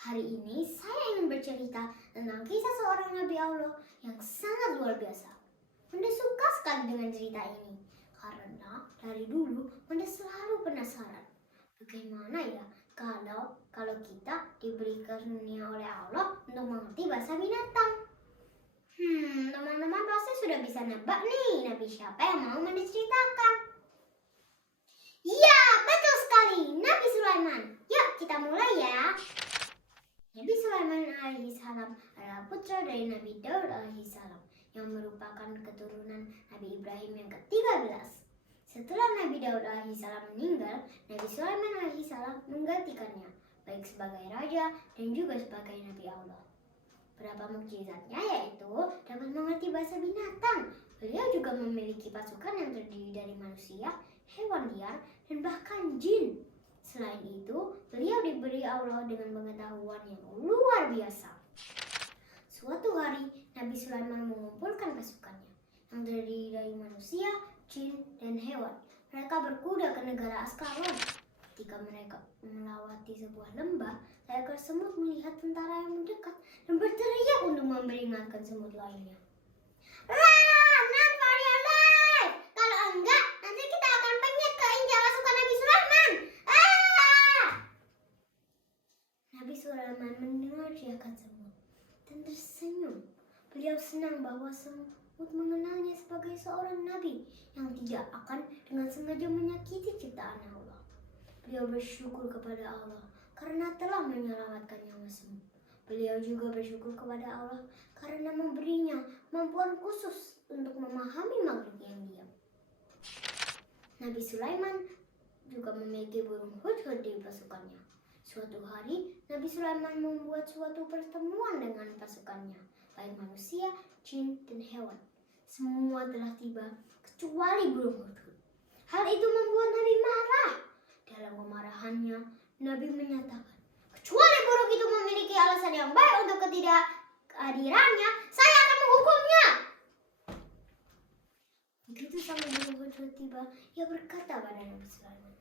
Hari ini saya ingin bercerita tentang kisah seorang Nabi Allah yang sangat luar biasa. Bunda suka sekali dengan cerita ini karena dari dulu Bunda selalu penasaran bagaimana ya kalau kita diberi karunia oleh Allah untuk mengerti bahasa binatang. Teman-teman pasti sudah bisa nebak nih Nabi siapa yang mau Bunda ceritakan. Ya, betul sekali, Nabi Sulaiman. Yuk kita mulai ya. Nabi Sulaiman alaihissalam adalah putra dari Nabi Daud alaihissalam yang merupakan keturunan Nabi Ibrahim yang ke-13. Setelah Nabi Daud alaihissalam meninggal, Nabi Sulaiman alaihissalam menggantikannya, baik sebagai raja dan juga sebagai Nabi Allah. Beberapa mukjizatnya yaitu dapat mengerti bahasa binatang. Beliau juga memiliki pasukan yang terdiri dari manusia, hewan liar, dan bahkan jin. Selain itu, beliau diberi Allah dengan pengetahuan yang luar biasa. Suatu hari, Nabi Sulaiman mengumpulkan pasukannya yang terdiri dari manusia, jin, dan hewan. Mereka berkuda ke negara Askalon. Ketika mereka melewati sebuah lembah, seekor semut melihat tentara yang mendekat dan berteriak untuk memperingatkan semut lainnya. Run for your life! Kalau enggak, nanti kita akan penyet ke injak pasukan Nabi Sulaiman. Nabi Sulaiman mendengar teriakan semut dan tersenyum. Beliau senang bahwa semut mengenalnya sebagai seorang nabi yang tidak akan dengan sengaja menyakiti ciptaan Allah. Beliau bersyukur kepada Allah karena telah menyelamatkan nyawa semut. Beliau juga bersyukur kepada Allah karena memberinya kemampuan khusus untuk memahami makhluk yang diam. Nabi Sulaiman juga memiliki burung hudhud di pasukannya. Suatu hari, Nabi Sulaiman membuat suatu pertemuan dengan pasukannya, baik manusia, jin, dan hewan. Semua telah tiba, kecuali burung hudhud. Hal itu membuat Nabi marah. Dalam kemarahannya, Nabi menyatakan, kecuali burung itu memiliki alasan yang baik untuk ketidakhadirannya, saya akan menghukumnya. Begitu sang burung hudhud tiba, ia berkata pada Nabi Sulaiman,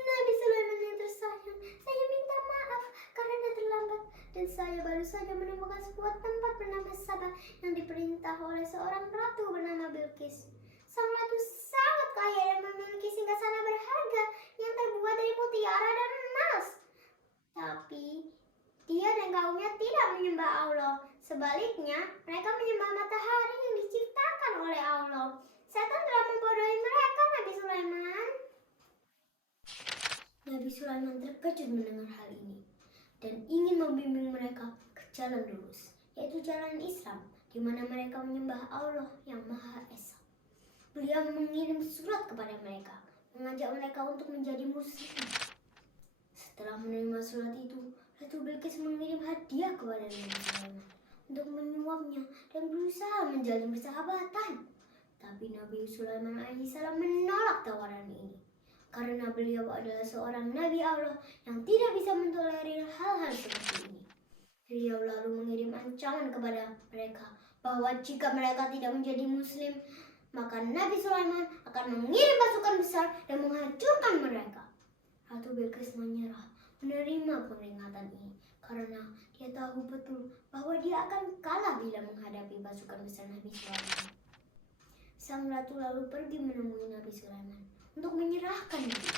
Nabi Sulaiman yang tersayang, saya minta maaf karena terlambat dan saya baru saja menemukan sebuah tempat bernama Sabah yang diperintah oleh seorang ratu bernama Bilqis. Sang ratu sangat kaya dan memiliki singgasana berharga yang terbuat dari mutiara dan emas. Tapi dia dan kaumnya tidak menyembah Allah. Sebaliknya, mereka menyembah matahari yang diciptakan oleh Allah. Setan telah membodohi mereka, Nabi Sulaiman. Nabi Sulaiman terkejut mendengar hal ini dan ingin membimbing mereka ke jalan lurus, yaitu jalan Islam, di mana mereka menyembah Allah yang Maha Esa. Beliau mengirim surat kepada mereka, mengajak mereka untuk menjadi muslim. Setelah menerima surat itu, Ratu Bilqis mengirim hadiah kepada Nabi Sulaiman untuk menyuapnya dan berusaha menjalin persahabatan. Tapi Nabi Sulaiman alaihissalam menolak tawaran ini. Karena beliau adalah seorang Nabi Allah yang tidak bisa mentolerir hal-hal seperti ini. Beliau lalu mengirim ancaman kepada mereka bahwa jika mereka tidak menjadi muslim, maka Nabi Sulaiman akan mengirim pasukan besar dan menghancurkan mereka. Ratu Bilqis menyerah menerima peringatan ini karena dia tahu betul bahwa dia akan kalah bila menghadapi pasukan besar Nabi Sulaiman. Sang ratu lalu pergi menemui Nabi Sulaiman untuk menyerahkan diri.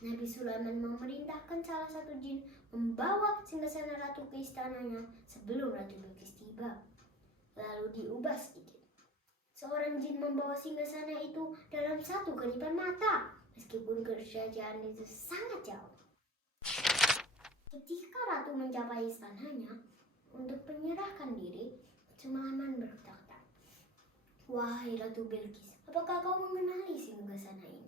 Nabi Sulaiman memerintahkan salah satu jin membawa singgasana ratu ke istananya sebelum Ratu Bilqis tiba. Lalu diubah sedikit. Seorang jin membawa singgasana itu dalam satu kedipan mata, meskipun kerajaan itu sangat jauh. Ketika ratu mencapai istananya untuk menyerahkan diri, Sulaiman berkata, "Wahai Ratu Bilqis, apakah kau mengenali singgasana ini?"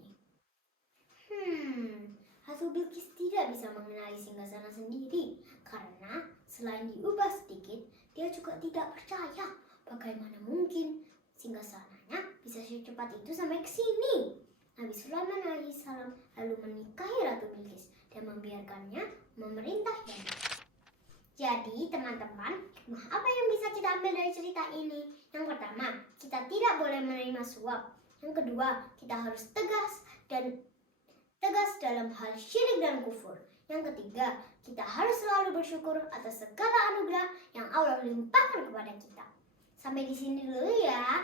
Ratu Bilqis tidak bisa mengenali singgasana sendiri karena selain diubah sedikit, dia juga tidak percaya bagaimana mungkin singgasananya bisa secepat itu sampai ke sini. Nabi Sulaiman alaihissalam lalu menikahi Ratu Bilqis dan membiarkannya memerintah Yaman. Jadi teman-teman, hikmah apa yang bisa kita ambil dari cerita ini? Yang pertama, kita tidak boleh menerima suap. Yang kedua, kita harus tegas dalam hal syirik dan kufur. Yang ketiga, kita harus selalu bersyukur atas segala anugerah yang Allah limpahkan kepada kita. Sampai di sini dulu ya.